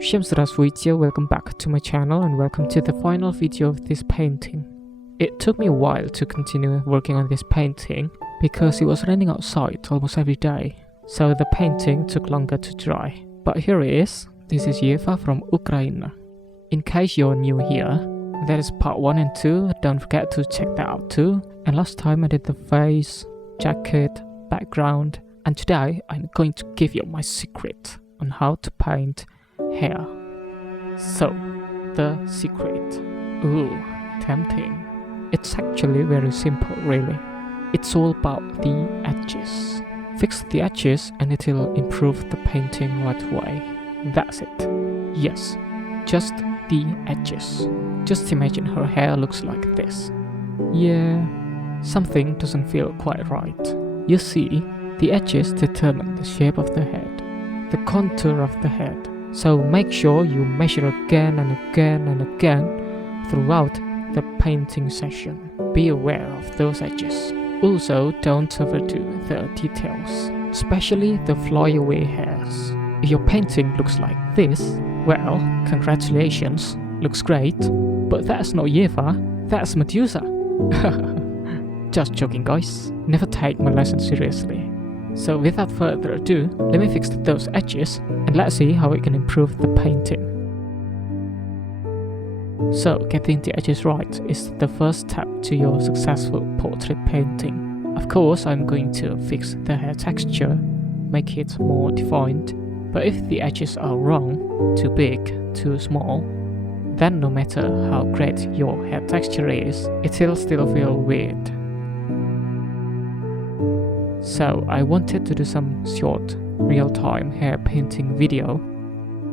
Всем здравствуйте, welcome back to my channel and welcome to the final video of this painting. It took me a while to continue working on this painting because it was raining outside almost every day, so the painting took longer to dry. But here it is. This is Eva from Ukraine. In case you're new here, that is part 1 and 2, don't forget to check that out too. And last time I did the face, jacket, background, and today I'm going to give you my secret on how to paint hair. So, the secret. Ooh, tempting. It's actually very simple, really. It's all about the edges. Fix the edges and it'll improve the painting right away. That's it. Yes, just the edges. Just imagine her hair looks like this. Yeah, something doesn't feel quite right. You see, the edges determine the shape of the head, the contour of the head. So make sure you measure again and again and again throughout the painting session. Be aware of those edges. Also, don't overdo the details, especially the flyaway hairs. If your painting looks like this, well, congratulations, looks great, but that's not Eva, that's Medusa. Just joking, guys. Never take my lesson seriously. So without further ado, let me fix those edges and let's see how we can improve the painting. So getting the edges right is the first step to your successful portrait painting. Of course, I'm going to fix the hair texture, make it more defined, but if the edges are wrong, too big, too small, then no matter how great your hair texture is, it'll still feel weird. So I wanted to do some short, real-time hair painting video,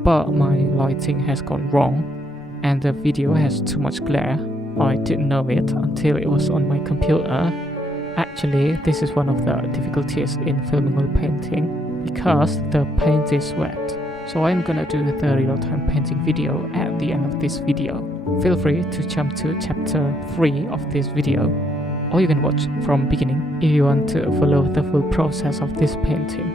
but my lighting has gone wrong and the video has too much glare. I didn't know it until it was on my computer. Actually, this is one of the difficulties in filming oil painting because the paint is wet. So I'm gonna do the real-time painting video at the end of this video. Feel free to jump to chapter 3 of this video, or you can watch from beginning if you want to follow the full process of this painting.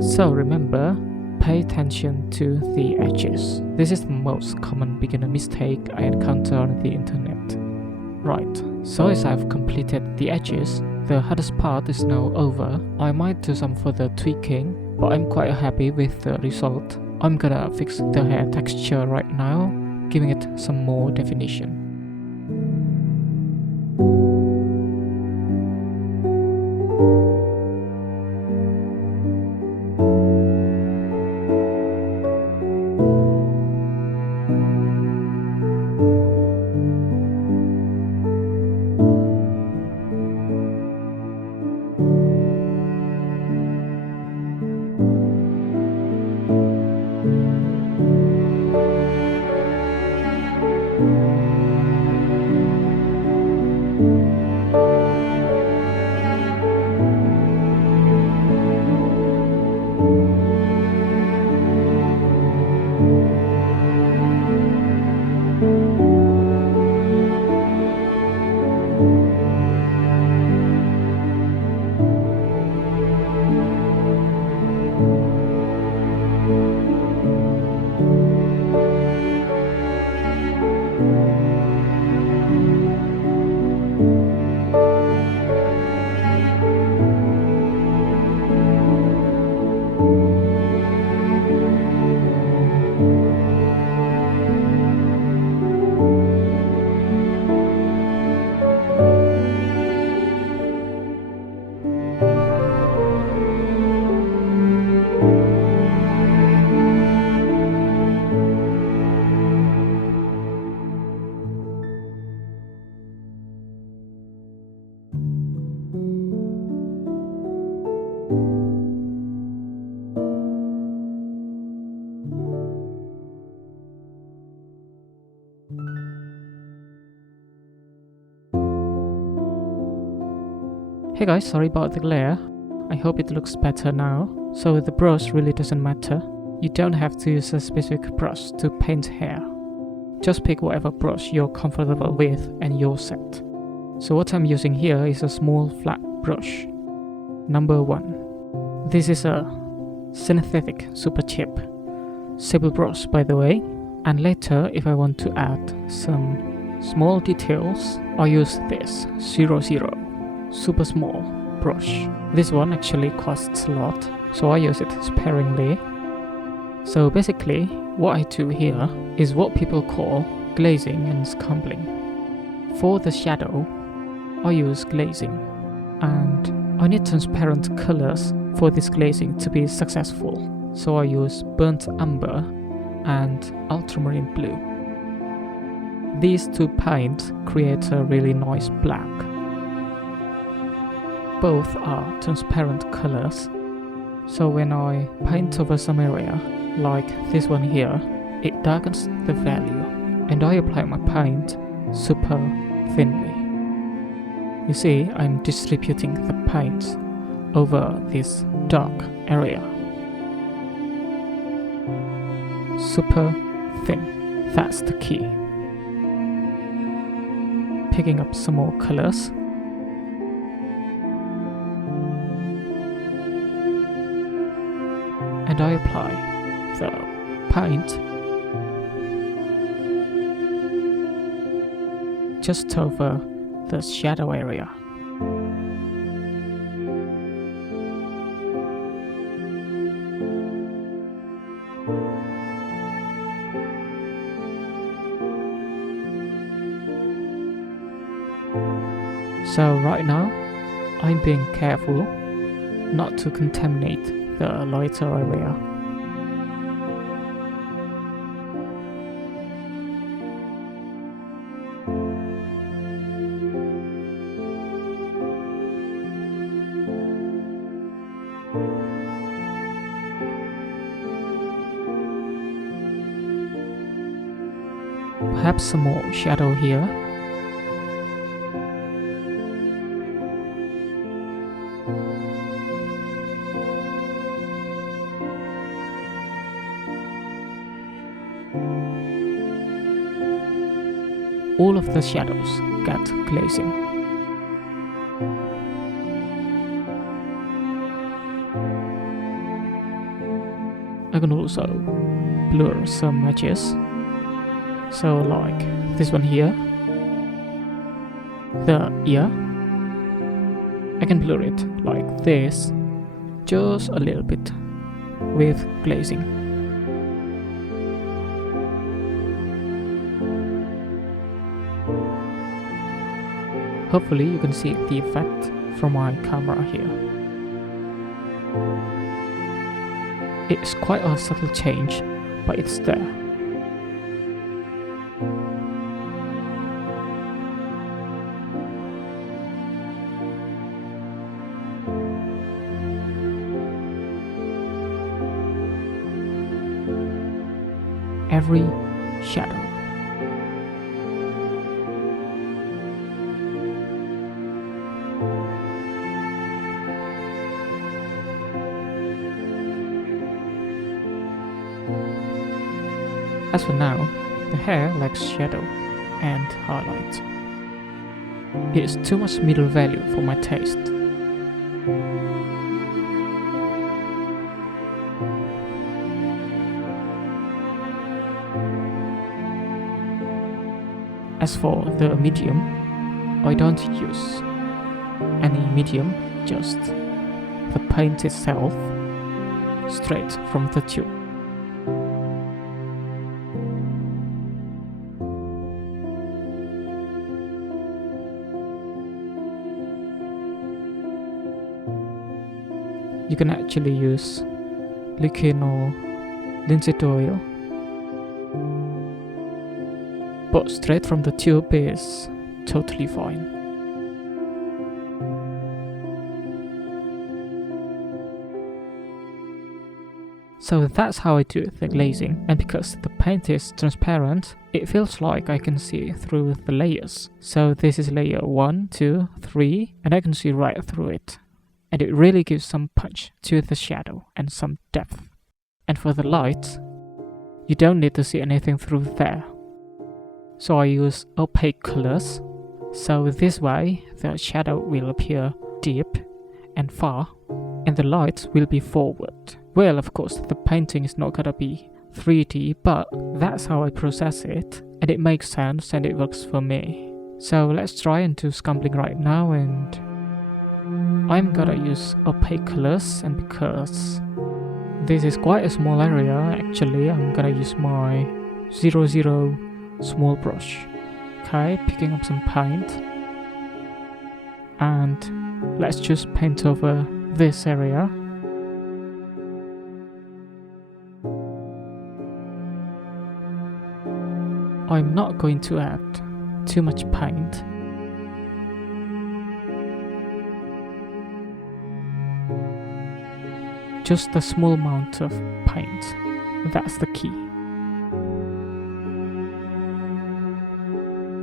So remember, pay attention to the edges. This is the most common beginner mistake I encounter on the internet. Right, so as I've completed the edges, the hardest part is now over. I might do some further tweaking, but I'm quite happy with the result. I'm gonna fix the hair texture right now, giving it some more definition. Hey guys, sorry about the glare. I hope it looks better now. So the brush really doesn't matter. You don't have to use a specific brush to paint hair. Just pick whatever brush you're comfortable with and you're set. So what I'm using here is a small flat brush. Number 1. This is a synthetic super cheap sable brush, by the way. And later, if I want to add some small details, I use this 00 super small brush. This one actually costs a lot, so I use it sparingly. So basically, what I do here is what people call glazing and scumbling. For the shadow, I use glazing, and I need transparent colors for this glazing to be successful. So I use burnt umber and ultramarine blue. These two paints create a really nice black. Both are transparent colors, so when I paint over some area, like this one here, it darkens the value, and I apply my paint super thinly. You see, I'm distributing the paint over this dark area. Super thin, that's the key. Picking up some more colors. And I apply the paint just over the shadow area. So right now, I'm being careful not to contaminate the lighter area. Perhaps some more shadow here. All of the shadows get glazing. I can also blur some edges. So like this one here, the ear, I can blur it like this, just a little bit with glazing. Hopefully you can see the effect from my camera here. It's quite a subtle change, but it's there. Every shadow. As for now, the hair lacks shadow and highlight. It is too much middle value for my taste. As for the medium, I don't use any medium, just the paint itself, straight from the tube. You can actually use liquid or linseed oil, but straight from the tube is totally fine. So that's how I do the glazing, and because the paint is transparent, it feels like I can see through the layers. So this is layer 1, 2, 3, and I can see right through it. And it really gives some punch to the shadow and some depth. And for the light, you don't need to see anything through there. So I use opaque colors. So this way, the shadow will appear deep and far, and the light will be forward. Well, of course, the painting is not gonna be 3D, but that's how I process it, and it makes sense and it works for me. So let's try and do scumbling right now, and I'm gonna use opaque colors, and because this is quite a small area, actually, I'm gonna use my 00 small brush. Okay, picking up some paint, and let's just paint over this area. I'm not going to add too much paint. Just a small amount of paint. That's the key.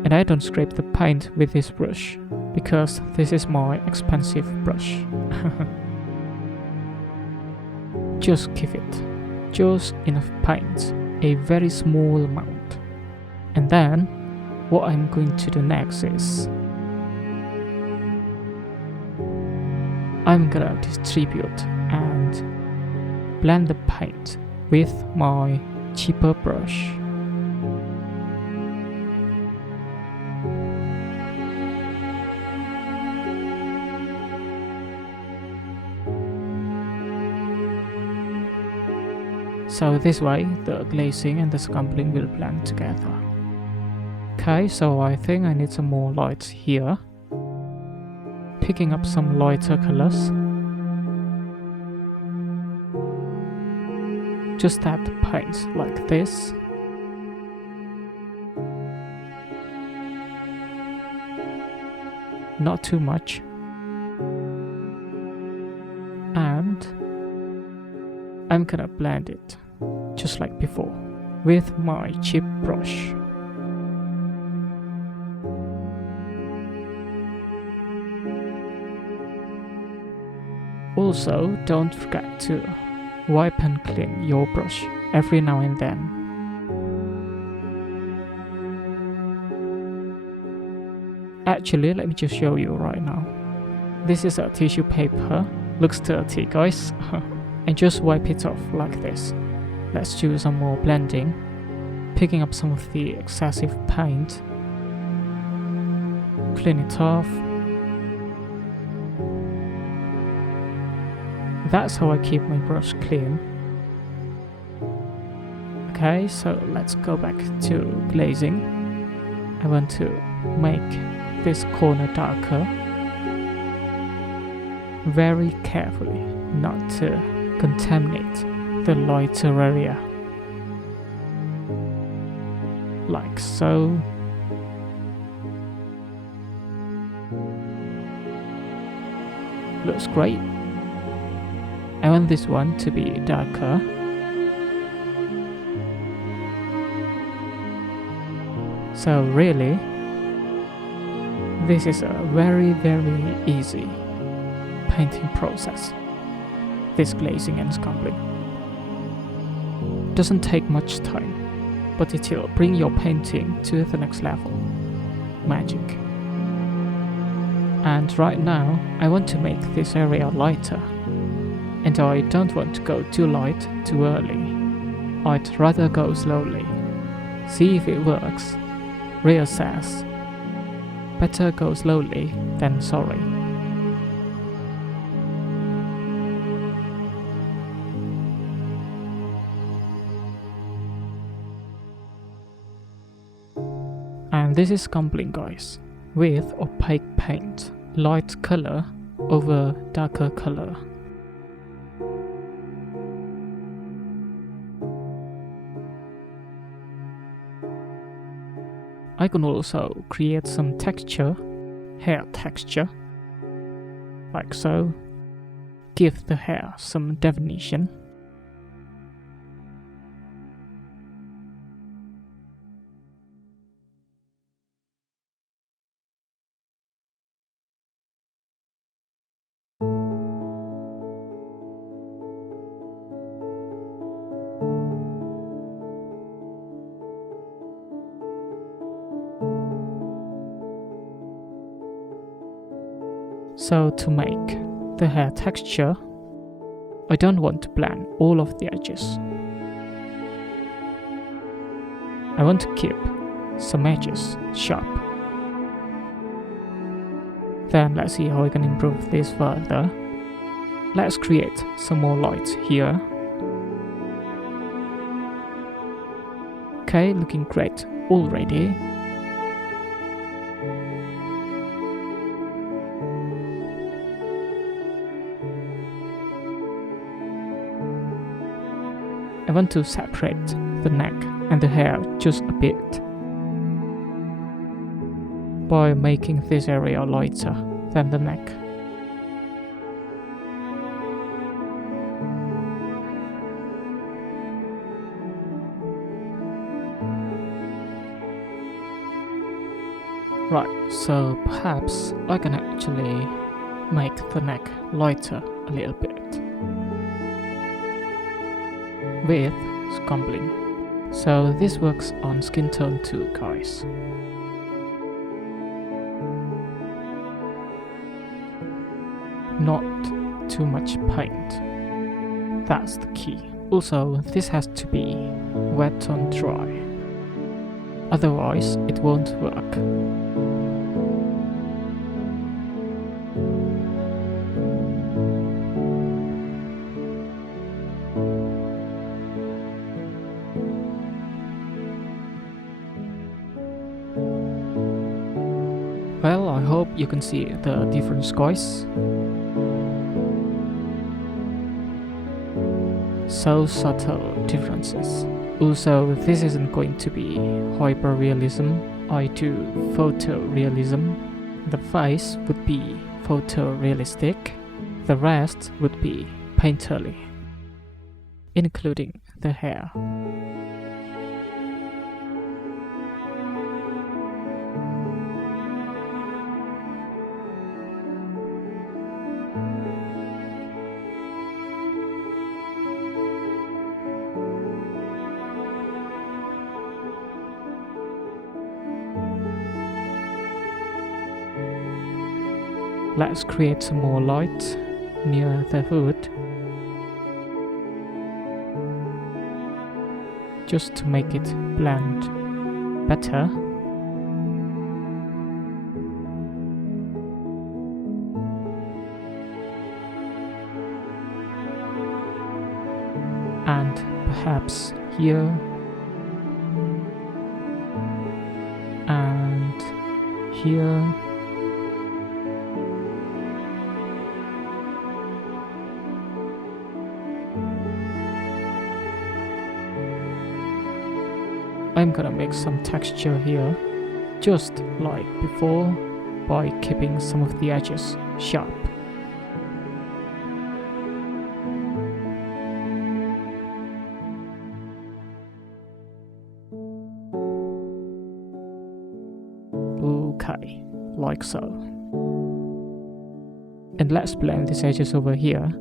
And I don't scrape the paint with this brush, because this is my expensive brush. Just give it just enough paint, a very small amount. And then, what I'm going to do next is I'm gonna distribute and blend the paint with my cheaper brush. So this way, the glazing and the scumbling will blend together. Okay, so I think I need some more lights here. Picking up some lighter colors. Just add the paint like this. Not too much. And I'm gonna blend it, just like before, with my cheap brush. Also, don't forget to wipe and clean your brush every now and then. Actually, let me just show you right now. This is a tissue paper. Looks dirty, guys. And just wipe it off like this. Let's do some more blending. Picking up some of the excessive paint. Clean it off. That's how I keep my brush clean. Okay, so let's go back to glazing. I want to make this corner darker. Very carefully, not to contaminate the lighter area. Like so. Looks great. I want this one to be darker. So really, this is a very easy painting process. This glazing and scumbling doesn't take much time, but it will bring your painting to the next level. Magic. And right now, I want to make this area lighter. And I don't want to go too light too early. I'd rather go slowly. See if it works. Reassess. Better go slowly than sorry. And this is scumbling, guys, with opaque paint. Light color over darker color. I can also create some texture, hair texture, like so. Give the hair some definition. So to make the hair texture, I don't want to blend all of the edges. I want to keep some edges sharp. Then let's see how we can improve this further. Let's create some more lights here. Okay, looking great already. I want to separate the neck and the hair just a bit by making this area lighter than the neck. Right, so perhaps I can actually make the neck lighter a little bit with scumbling. So this works on skin tone too, guys. Not too much paint. That's the key. Also, this has to be wet on dry. Otherwise, it won't work. Well, I hope you can see the difference, guys. So subtle differences. Also, this isn't going to be hyper-realism. I do photorealism. The face would be photorealistic. The rest would be painterly, including the hair. Let's create some more light near the hood, just to make it blend better. And perhaps here and here. I'm gonna make some texture here, just like before, by keeping some of the edges sharp. Okay, like so. And let's blend these edges over here.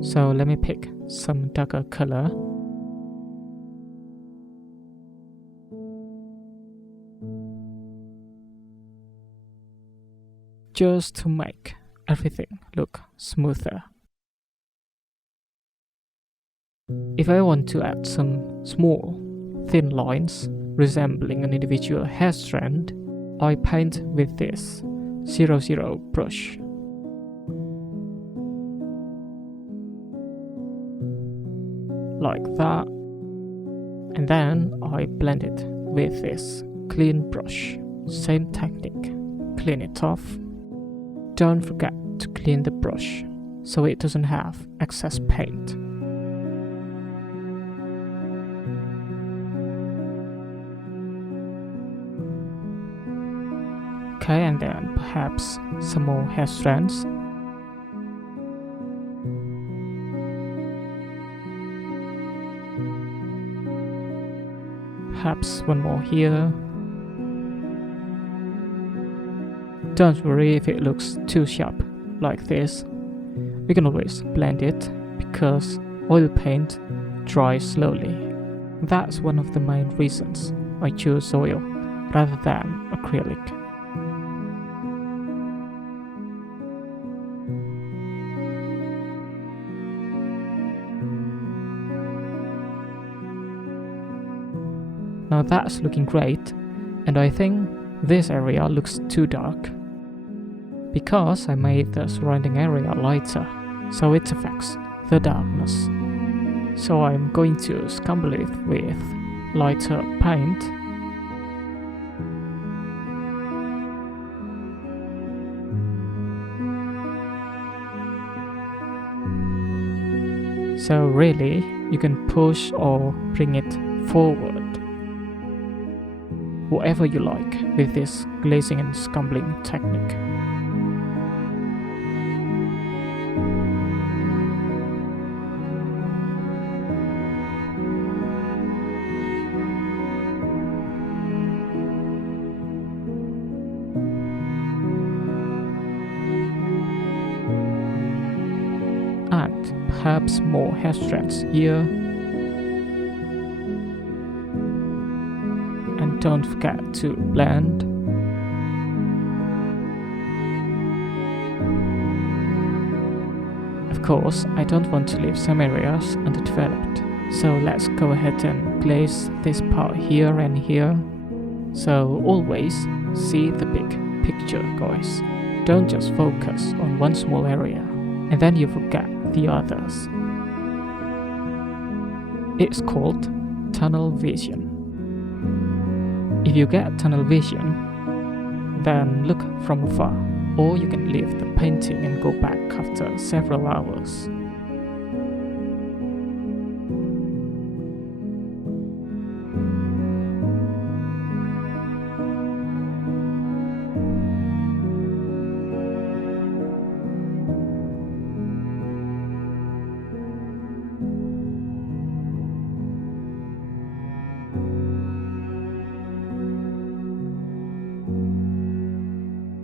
So let me pick some darker color. Just to make everything look smoother. If I want to add some small, thin lines resembling an individual hair strand, I paint with this 00 brush. Like that. And then I blend it with this clean brush. Same technique. Clean it off. Don't forget to clean the brush so it doesn't have excess paint. Okay, and then perhaps some more hair strands. Perhaps one more here. Don't worry if it looks too sharp like this. We can always blend it because oil paint dries slowly. That's one of the main reasons I choose oil rather than acrylic. Now that's looking great, and I think this area looks too dark, because I made the surrounding area lighter, so it affects the darkness. So I'm going to scumble it with lighter paint. So really, you can push or bring it forward, whatever you like with this glazing and scumbling technique. And perhaps more hair strands here. And don't forget to blend. Of course, I don't want to leave some areas underdeveloped, so let's go ahead and glaze this part here and here. So always see the big picture, guys. Don't just focus on one small area and then you forget the others. It's called tunnel vision. If you get tunnel vision, then look from afar, or you can leave the painting and go back after several hours.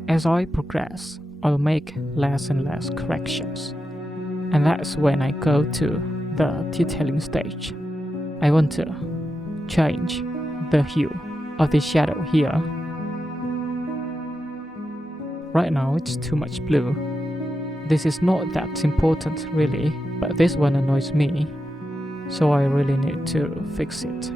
As I progress, I'll make less and less corrections, and that's when I go to the detailing stage. I want to change the hue of the shadow here. Right now it's too much blue. This is not that important really, but this one annoys me, so I really need to fix it.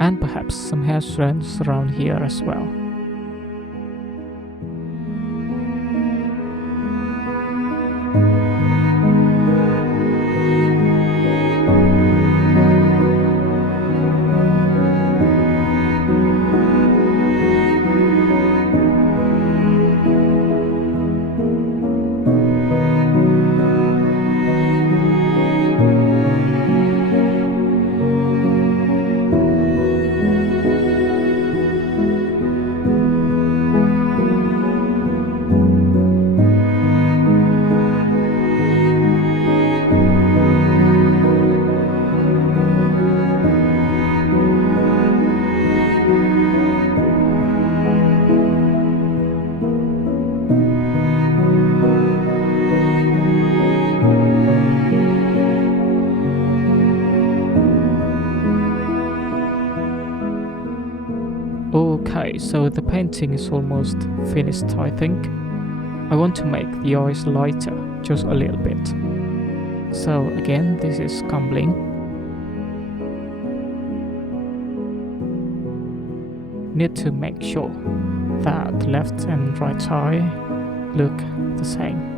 And perhaps some hair strands around here as well. Okay, so the painting is almost finished, I think. I want to make the eyes lighter, just a little bit. So again, this is scumbling. Need to make sure that left and right eye look the same.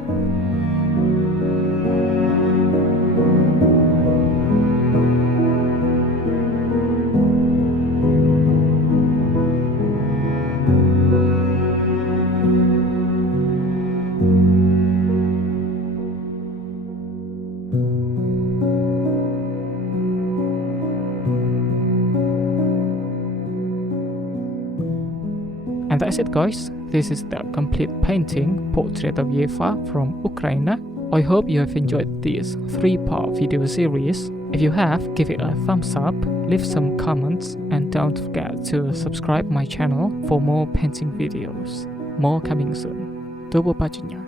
And that's it, guys. This is the complete painting, Portrait of Eva from Ukraine. I hope you have enjoyed this 3-part video series. If you have, give it a thumbs up, leave some comments, and don't forget to subscribe my channel for more painting videos. More coming soon. До побачення.